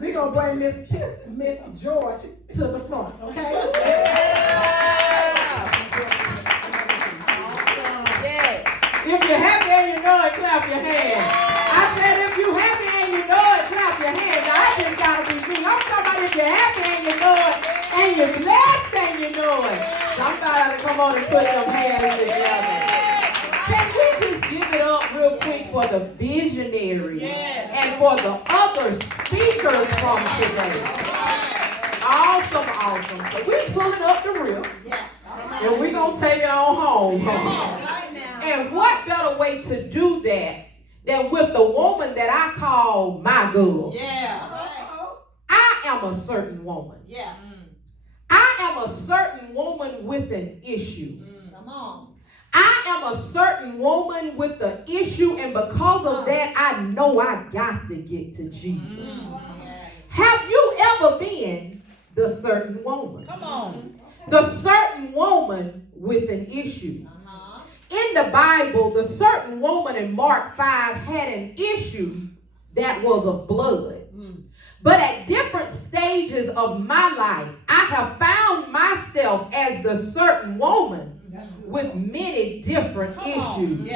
We're going to bring Miss George to the front, okay? If you're happy and you know it, clap your hands. I said if you're happy and you know it, clap your hands. Now, that just got to be me. I'm talking about if you're happy and you know it, and you're blessed and you know it. Somebody ought to come on and put them hands together. Can we just give it up real quick for the visionaries and for the other speakers from today? Awesome, awesome. So we're pulling up the rear, and we're going to take it on home. And what better way to do that than with the woman that I call my girl? I am a certain woman. I am a certain woman with an issue. Come on. I am a certain woman with the issue, and because of that, I know I got to get to Jesus. Have you ever been the certain woman? Come on. The certain woman with an issue. In the Bible, the certain woman in Mark 5 had an issue that was of blood. But at different stages of my life, I have found myself as the certain woman with many different issues.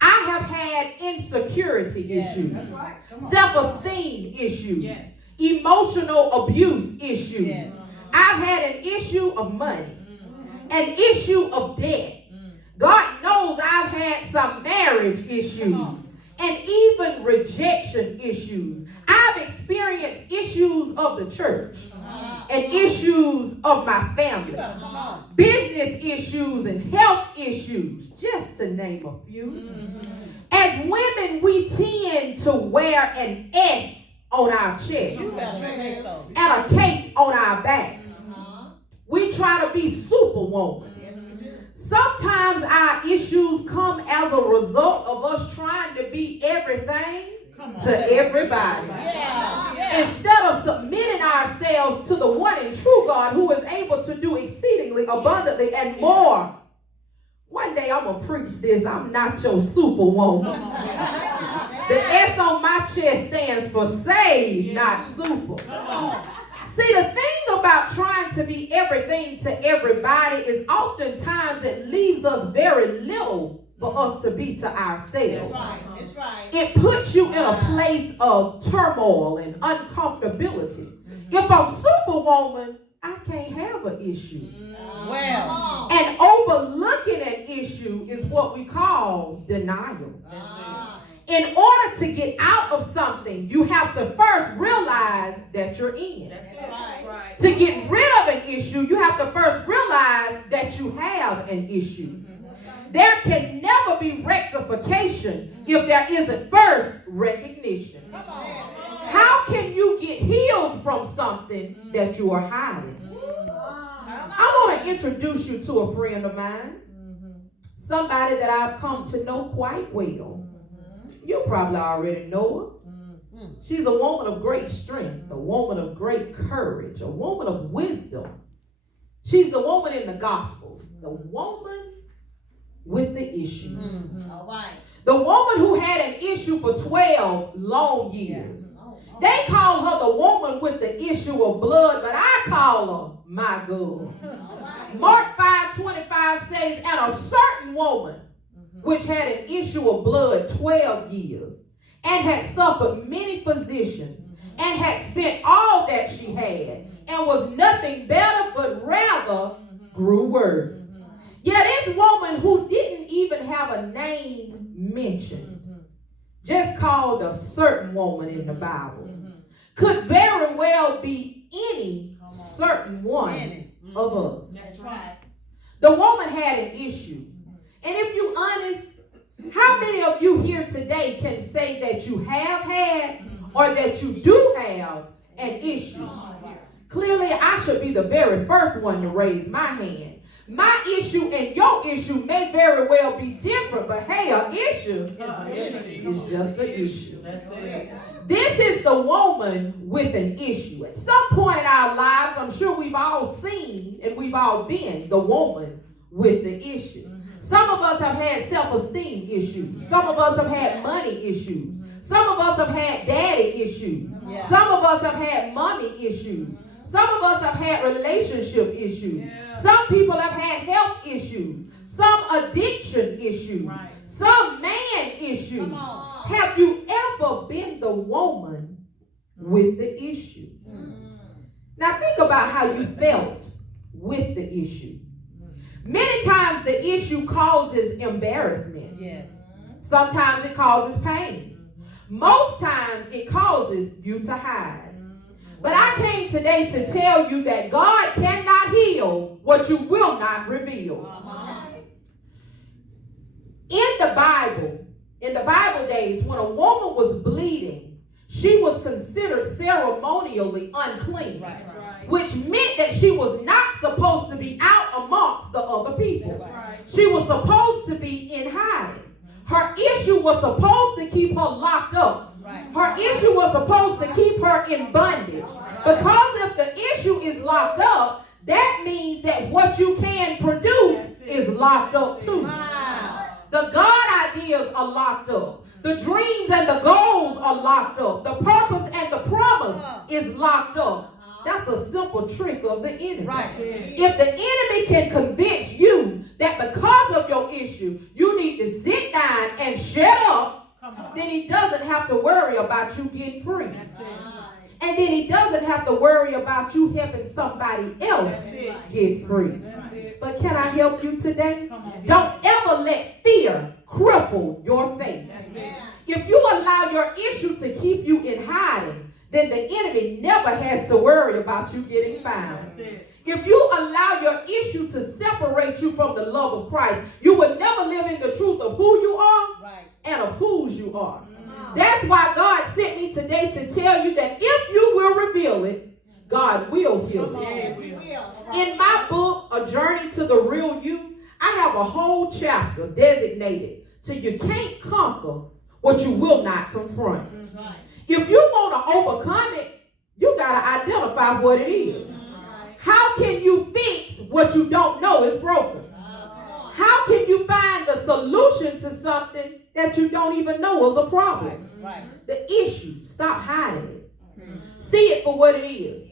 I have had insecurity issues, self-esteem issues, emotional abuse issues. I've had an issue of money, an issue of debt. God knows I've had some marriage issues and even rejection issues. I've experienced issues of the church and issues of my family, business issues and health issues, just to name a few. As women, we tend to wear an S on our chest and a cape on our backs. We try to be superwoman. Sometimes our issues come as a result of us trying to be everything to everybody. Instead of submitting ourselves to the one and true God who is able to do exceedingly abundantly and more. One day I'm going to preach this. I'm not your superwoman. The S on my chest stands for saved, not super. See, the thing about trying to be everything to everybody is oftentimes it leaves us very little for us to be to ourselves. That's right. It puts you in a place of turmoil and uncomfortability. If I'm superwoman, I can't have an issue. Well. And overlooking an issue is what we call denial. In order to get out of something, you have to first realize that you're in. Right. To get rid of an issue, you have to first realize that you have an issue. There can never be rectification if there isn't first recognition. How can you get healed from something that you are hiding? I want to introduce you to a friend of mine. Somebody that I've come to know quite well. You probably already know her. She's a woman of great strength, a woman of great courage, a woman of wisdom. She's the woman in the Gospels, the woman with the issue. All right. The woman who had an issue for 12 long years. They call her the woman with the issue of blood, but I call her my girl. Mark 5:25 says, and a certain woman which had an issue of blood 12 years, and had suffered many physicians, and had spent all that she had, and was nothing better, but rather grew worse. Yeah, this woman who didn't even have a name mentioned, just called a certain woman in the Bible, could very well be any certain one of us. That's right. The woman had an issue. And if you're honest, how many of you here today can say that you have had or that you do have an issue? Clearly, I should be the very first one to raise my hand. My issue and your issue may very well be different, but hey, an issue is just an issue. This is the woman with an issue. At some point in our lives, I'm sure we've all seen and we've all been the woman with the issue. Some of us have had self-esteem issues. Some of us have had money issues. Some of us have had daddy issues. Yeah. Some of us have had mommy issues. Some of us have had relationship issues. Some people have had health issues. Some addiction issues. Some man issues. Come on. Have you ever been the woman with the issue? Now think about how you felt with the issue. Many times the issue causes embarrassment. Yes. Sometimes it causes pain. Most times it causes you to hide. But I came today to tell you that God cannot heal what you will not reveal. In the Bible days, when a woman was bleeding, she was considered ceremonially unclean, which meant that she was not supposed to be out amongst the other people. She was supposed to be in hiding. Her issue was supposed to keep her locked up. Her issue was supposed to keep her in bondage. Because if the issue is locked up, that means that what you can produce is locked up too. The God ideas are locked up. The dreams and the goals are locked up. The purpose and the promise is locked up. That's a simple trick of the enemy. If the enemy can convince you that because of your issue, you need to sit down and shut up, then he doesn't have to worry about you getting free. And then he doesn't have to worry about you helping somebody else get free. But can I help you today? Don't ever let fear cripple your faith. If you allow your issue to keep you in hiding, then the enemy never has to worry about you getting found. If you allow your issue to separate you from the love of Christ, you will never live in the truth of who you are and of whose you are. That's why God sent me today to tell you that if you will reveal it, God will heal it. In my book, A Journey to the Real You, I have a whole chapter designated to you can't conquer what you will not confront. If you want to overcome it, you got to identify what it is. How can you fix what you don't know is broken? How can you find the solution to something that you don't even know is a problem? The issue, stop hiding it. See it for what it is.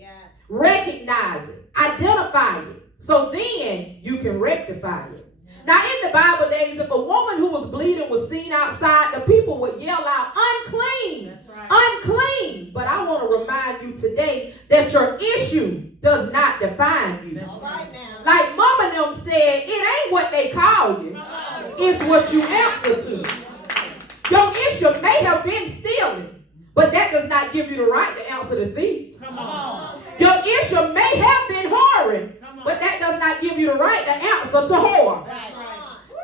Recognize it. Identify it. So then you can rectify it. Now in the Bible days, if a woman who was bleeding was seen outside, the people would yell out, unclean, unclean. But I want to remind you today that your issue does not define you. Like Mama and them said, it ain't what they call you. It's what you answer to. Your issue may have been stealing, but that does not give you the right to answer the thief. Your issue may have been whoring, but that does not give you the right to answer to whore.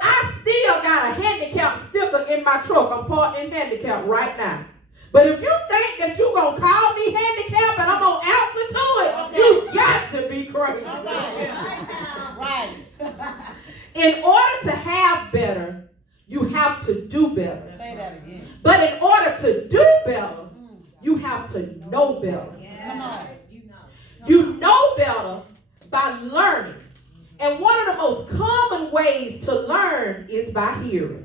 I still got a handicap sticker in my truck. I'm parked in handicap right now. But if you think that you're going to call me handicapped and I'm going to answer to it, you got to be crazy. In order to have better, you have to do better. Say that again. But in order to do better, you have to know better. Come on. You know better by learning. And one of the most common ways to learn is by hearing.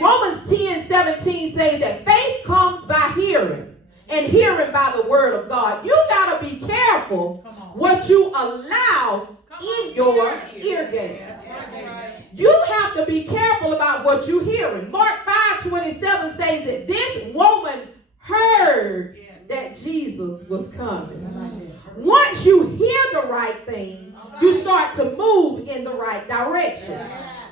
Romans 10:17 says that faith comes by hearing, and hearing by the word of God. You got to be careful what you allow in your ear gates. You have to be careful about what you're hearing. Mark 5:27 says that this woman heard that Jesus was coming. Once you hear the right thing, you start to move in the right direction.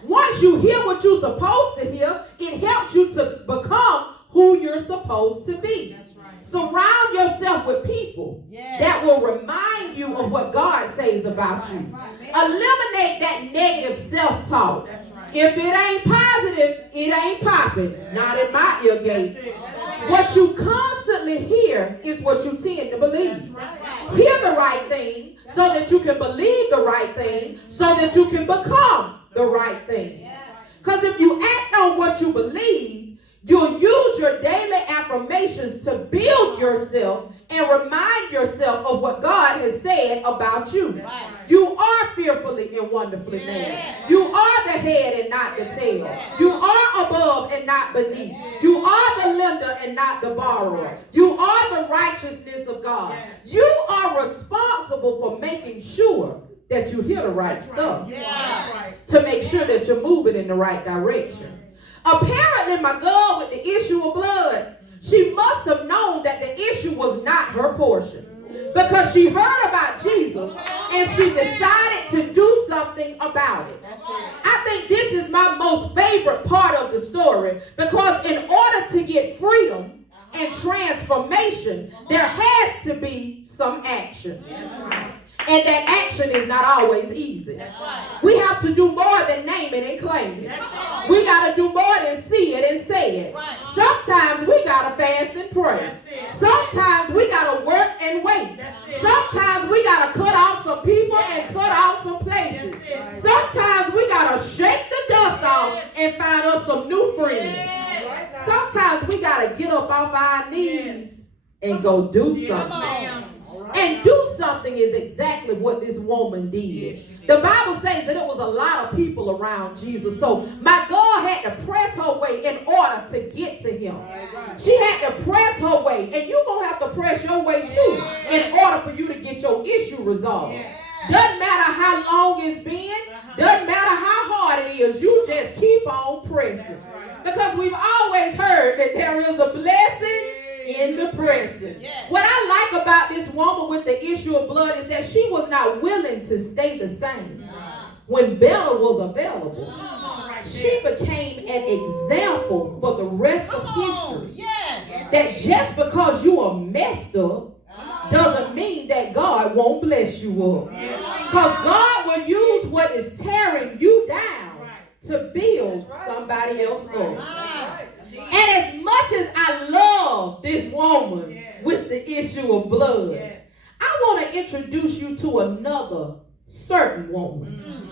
Once you hear what you're supposed to hear, it helps you to become who you're supposed to be. Surround yourself with people that will remind you of what God says about you. Eliminate that negative self-talk. If it ain't positive, it ain't popping. Not in my ear gate. What you constantly hear is what you tend to believe. Hear the right thing so that you can believe the right thing, so that you can become the right thing. Because if you act on what you believe, you'll use your daily affirmations to build yourself and remind yourself of what God has said about you. You are fearfully and wonderfully made. You are the head and not the tail. You are above and not beneath. You are the lender and not the borrower. You are the righteousness of God. You are responsible for making sure that you hear the right stuff. To make sure that you're moving in the right direction. Apparently, my girl with the issue of blood, she must have known that the issue was not her portion. Because she heard about Jesus and she decided to do something about it. I think this is my most favorite part of the story, because in order to get freedom and transformation, there has to be some action. And that action is not always easy. We have to do more than name it and claim it. We got to do more than see it and say it. Sometimes we got to fast and pray. Sometimes we got to work and wait. Sometimes we got to cut off some people and cut off some places. Sometimes we got to shake the dust off and find us some new friends. Sometimes we got to get up off our knees and go do something. And do something is exactly what this woman did. The Bible says that it was a lot of people around Jesus. So my girl had to press her way in order to get to him. She had to press her way. And you're going to have to press your way too in order for you to get your issue resolved. Doesn't matter how long it's been. Doesn't matter how hard it is. You just keep on pressing. Because we've always heard that there is a blessing in the pressing. What I like about this woman with the issue of blood is that she was not willing to stay the same. When better was available, she became an example for the rest of history. That just because you are messed up doesn't mean that God won't bless you up. Because God will use what is tearing you down to build somebody else up. And as much as I love this woman with the issue of blood, I want to introduce you to another certain woman.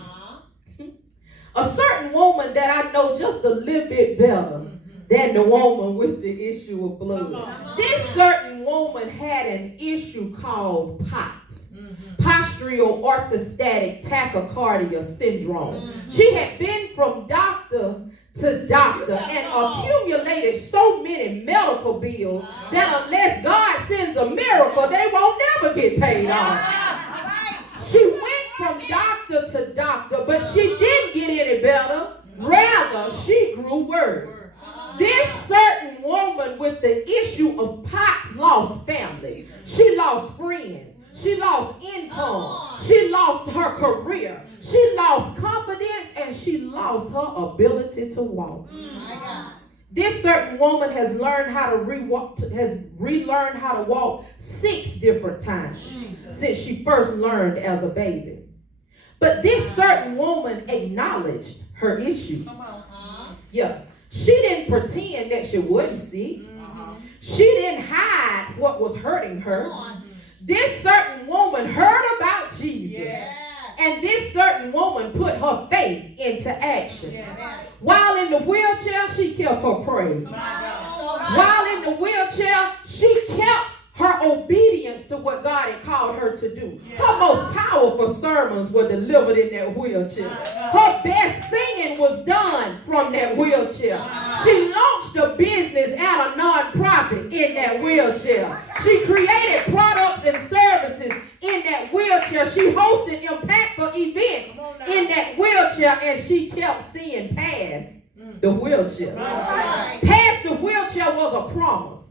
A certain woman that I know just a little bit better than the woman with the issue of blood. This certain woman had an issue called POTS. Postural orthostatic tachycardia syndrome. She had been from doctor to doctor and accumulated so many medical bills that unless God sends a miracle, they won't never get paid off. She went from doctor to doctor, but she didn't get any better. Rather, she grew worse. This certain woman with the issue of POTS lost family. She lost friends. She lost income. She lost her career. She lost confidence, and she lost her ability to walk. This certain woman has learned how to relearn how to walk 6 different times since she first learned as a baby. But this certain woman acknowledged her issue. She didn't pretend that she wouldn't see. She didn't hide what was hurting her. This certain woman heard about Jesus. And this certain woman put her faith into action. While in the wheelchair, she kept her praise. While in the wheelchair, she kept her obedience to what God had called her to do. Her most powerful sermons were delivered in that wheelchair. Her best singing was done from that wheelchair. She launched a business and a nonprofit in that wheelchair. She created products and services in that wheelchair. She hosted impactful events in that wheelchair, and she kept seeing past the wheelchair. Past the wheelchair was a promise.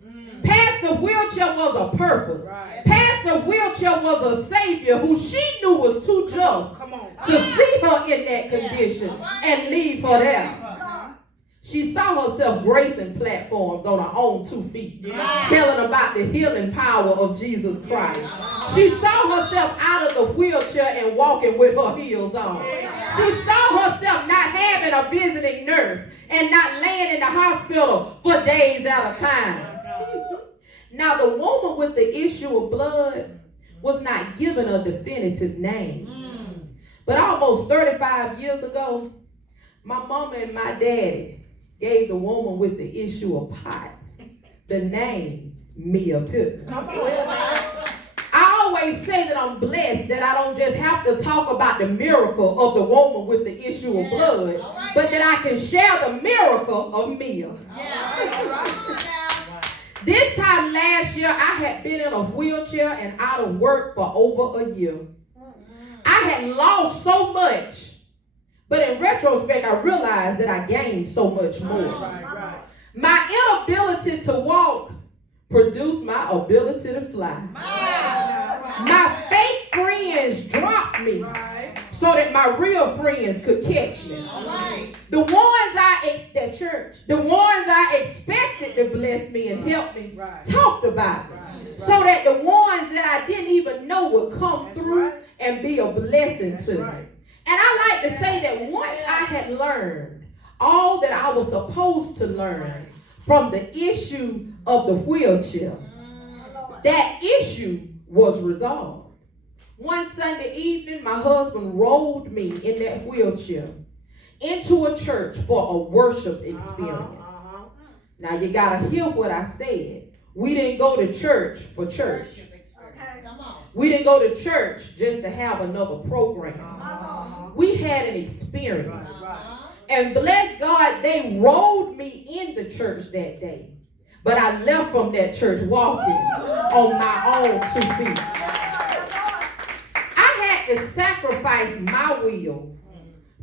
Past the wheelchair was a purpose. Past the wheelchair was a Savior who she knew was too just to see her in that condition and leave her there. She saw herself gracing platforms on her own 2 feet, telling about the healing power of Jesus Christ. She saw herself out of the wheelchair and walking with her heels on. She saw herself not having a visiting nurse and not laying in the hospital for days at a time. Now, the woman with the issue of blood was not given a definitive name. But almost 35 years ago, my mama and my daddy gave the woman with the issue of POTS the name Mia Pittman. I always say that I'm blessed, that I don't just have to talk about the miracle of the woman with the issue of blood, but that I can share the miracle of Mia. This time last year, I had been in a wheelchair and out of work for over a year. I had lost so much, but in retrospect, I realized that I gained so much more. My inability to walk produced my ability to fly. My fake friends dropped me so that my real friends could catch me. The ones the ones I expected to bless me and help me, talked about it. So that the ones that I didn't even know would come through and be a blessing to me. And I like to say that once I had learned all that I was supposed to learn from the issue of the wheelchair, that issue was resolved. One Sunday evening, my husband rolled me in that wheelchair into a church for a worship experience. Now you gotta hear what I said. We didn't go to church for church. We didn't go to church just to have another program. We had an experience. And bless God, they rolled me in the church that day. But I left from that church walking on my own 2 feet. I had to sacrifice my will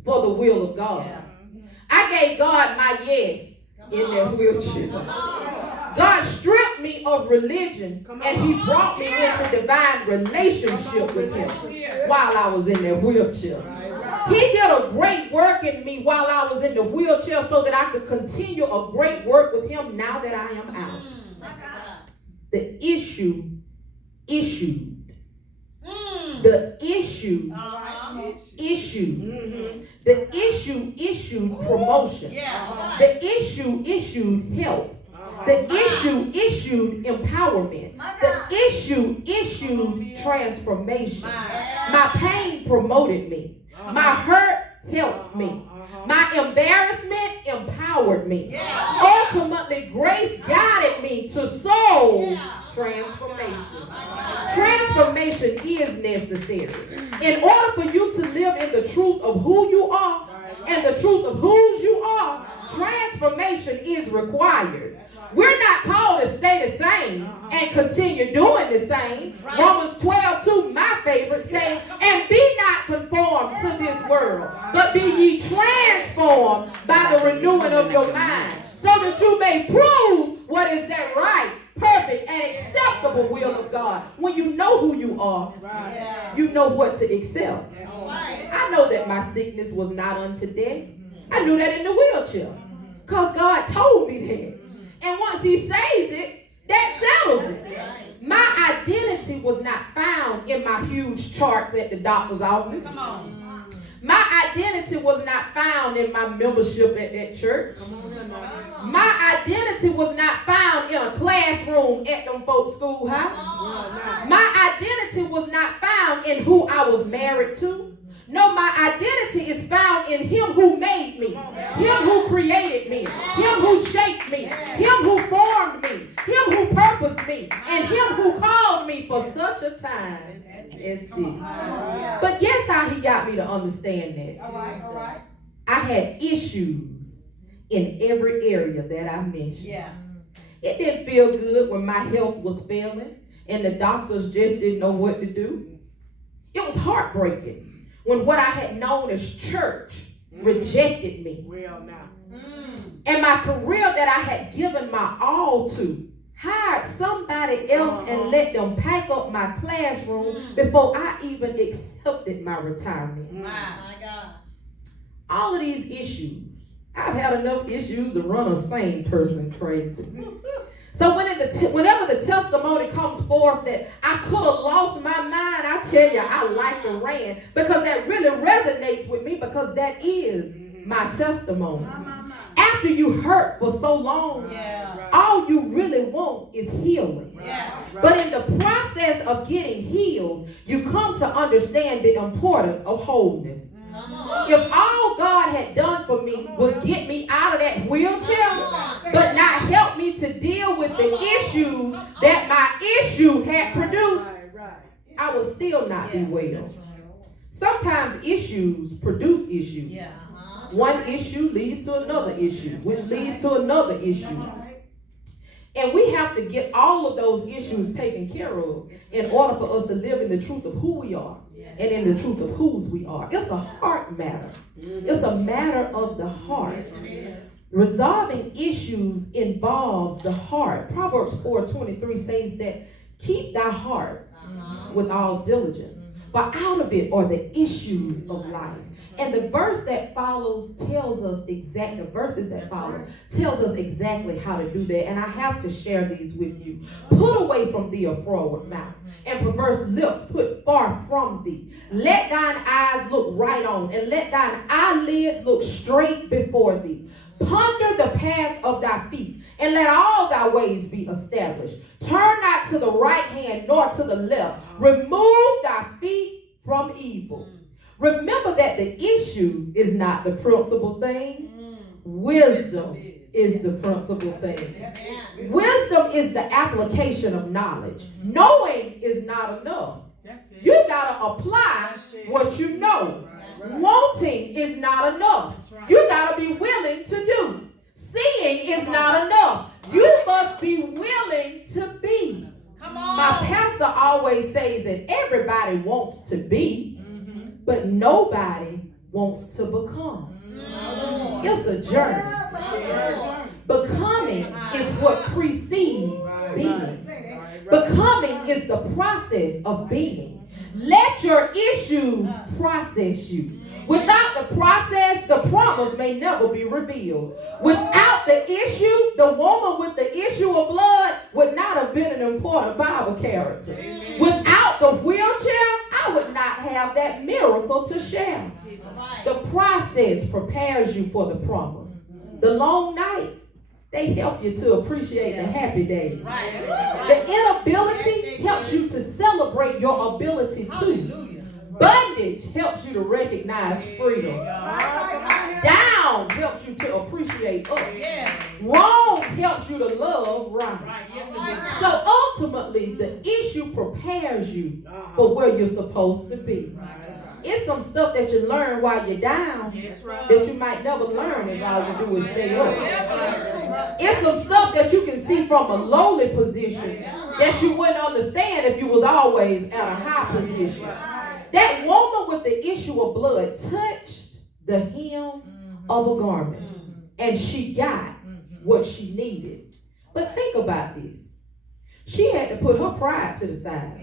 for the will of God. I gave God my yes in that wheelchair. God stripped me of religion and he brought me into divine relationship with him while I was in that wheelchair. He did a great work in me while I was in the wheelchair so that I could continue a great work with him now that I am out. The issue issued. The issue issued. The issue issued promotion. The issue issued help. The issue issued empowerment. The issue issued transformation. My pain promoted me. My hurt helped me. My embarrassment empowered me. Ultimately, grace guided me to soul transformation. Transformation is necessary. In order for you to live in the truth of who you are and the truth of whose you are, transformation is required. We're not called to stay the same and continue doing the same. Romans 12:2, my favorite, says, and be not conformed to this world, but be ye transformed by the renewing of your mind, so that you may prove what is that right, perfect, and acceptable will of God. When you know who you are, you know what to accept. I know that my sickness was not unto death. I knew that in the wheelchair because God told me that. And once he says it, that settles it. My identity was not found in my huge charts at the doctor's office. My identity was not found in my membership at that church. My identity was not found in a classroom at them folks' schoolhouse. My identity was not found in who I was married to. No, my identity is found in him who made me, him who created me, him who shaped me, him who formed me, him who purposed me, and him who called me for such a time as this. But guess how he got me to understand that? I had issues in every area that I mentioned. It didn't feel good when my health was failing and the doctors just didn't know what to do. It was heartbreaking when what I had known as church rejected me. And my career that I had given my all to, hired somebody else and let them pack up my classroom before I even accepted my retirement. My God. All of these issues, I've had enough issues to run a sane person crazy. So whenever the testimony comes forth that I could have lost my mind, I tell you, I like to ran because that really resonates with me because that is my testimony. After you hurt for so long, all you really want is healing. But in the process of getting healed, you come to understand the importance of wholeness. If all God had done for me was get me out of that wheelchair, but not help me to deal with the issues that my issue had produced, I I would still not be well. That's right. Sometimes issues produce issues. Yeah. One issue leads to another issue, which leads to another issue. And we have to get all of those issues taken care of in order for us to live in the truth of who we are and in the truth of whose we are. It's a heart matter. It's a matter of the heart. Resolving issues involves the heart. Proverbs 4:23 says that keep thy heart with all diligence, for out of it are the issues of life. And the verse that follows tells us the verses that follow tells us exactly how to do that. And I have to share these with you. Put away from thee a froward mouth, and perverse lips put far from thee. Let thine eyes look right on, and let thine eyelids look straight before thee. Ponder the path of thy feet, and let all thy ways be established. Turn not to the right hand nor to the left. Remove thy feet from evil. Remember that the issue is not the principal thing. Wisdom is the principal thing. Wisdom is the application of knowledge. Knowing is not enough. You got to apply what you know. Wanting is not enough. You got to be willing to do. Seeing is not enough. You must be willing to be. Come on. My pastor always says that everybody wants to be, but nobody wants to become. It's a journey. Becoming is what precedes being. Becoming is the process of being. Let your issues process you. Without the process, the promise may never be revealed. Without the issue, the woman with the issue of blood would not have been an important Bible character. Without the wheelchair, I would not have that miracle to share. The process prepares you for the promise. The long nights, they help you to appreciate the happy days. The inability helps you to celebrate your ability to. Bondage helps you to recognize freedom. Down helps you to appreciate up. Wrong helps you to love right. So ultimately, the issue prepares you for where you're supposed to be. It's some stuff that you learn while you're down that you might never learn if all you do is stay up. It's some stuff that you can see from a lowly position that you wouldn't understand if you was always at a high position. That woman with the issue of blood touched the hem of a garment, and she got what she needed. But think about this. She had to put her pride to the side.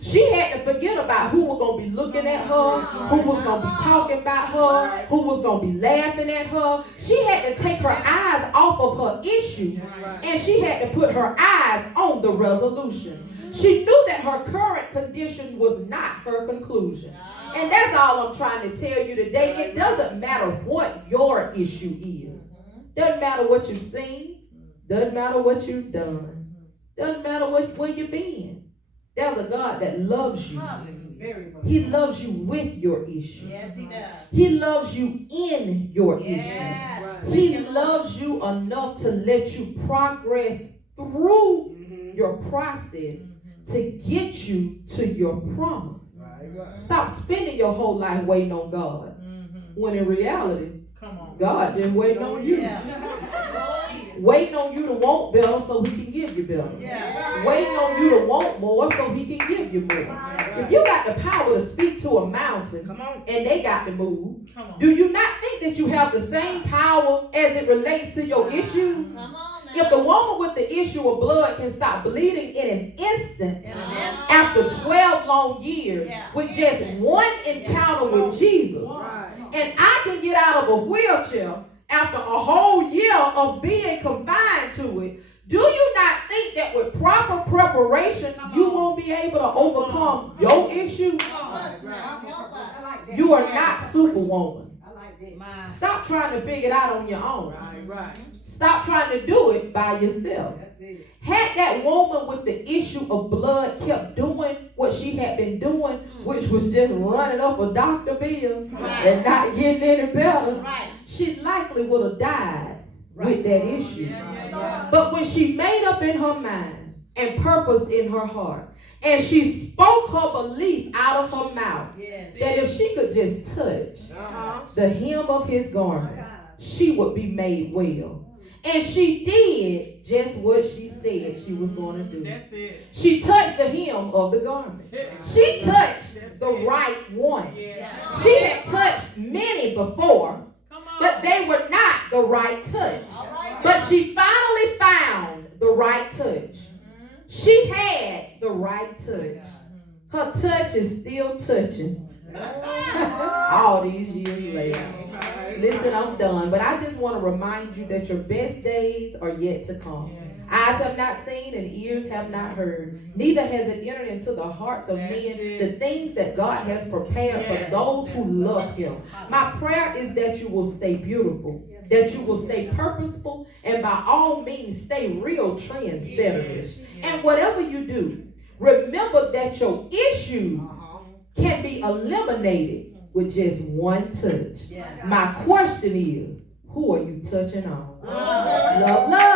She had to forget about who was going to be looking at her, who was going to be talking about her, who was going to be laughing at her. She had to take her eyes off of her issue, and she had to put her eyes on the resolution. She knew that her current condition was not her conclusion. And that's all I'm trying to tell you today. It doesn't matter what your issue is. Doesn't matter what you've seen. Doesn't matter what you've done. Doesn't matter where you've been. There's a God that loves you. He loves you with your issue. Yes, he does. He loves you in your issues. He loves you enough to let you progress through your process to get you to your promise. Stop spending your whole life waiting on God, when in reality, God just waiting on you. Waiting on you to want better so he can give you better. Waiting on you to want more so he can give you more. If you got the power to speak to a mountain and they got to move, do you not think that you have the same power as it relates to your issues? If the woman with the issue of blood can stop bleeding in an instant after 12 long years with just one encounter with Jesus, and I can get out of a wheelchair after a whole year of being confined to it, do you not think that with proper preparation, you won't be able to overcome your issue? You are not Superwoman. Stop trying to figure it out on your own. Stop trying to do it by yourself. Had that woman with the issue of blood kept doing what she had been doing, which was just running up a doctor bill and not getting any better, she likely would have died with that issue. But when she made up in her mind and purpose in her heart. And she spoke her belief out of her mouth that if she could just touch the hem of his garment, she would be made well. And she did just what she said she was going to do. That's it. She touched the hem of the garment. She touched the right one. She had touched many before, but they were not the right touch. But she finally found the right touch. She had the right touch. Her touch is still touching all these years later. Listen, I'm done. But I just want to remind you that your best days are yet to come. Eyes have not seen and ears have not heard. Neither has it entered into the hearts of men the things that God has prepared for those who love him. My prayer is that you will stay beautiful, that you will stay purposeful, and by all means stay real trendsetterish. And whatever you do, remember that your issues can be eliminated with just one touch. My question is, who are you touching on? Love, love.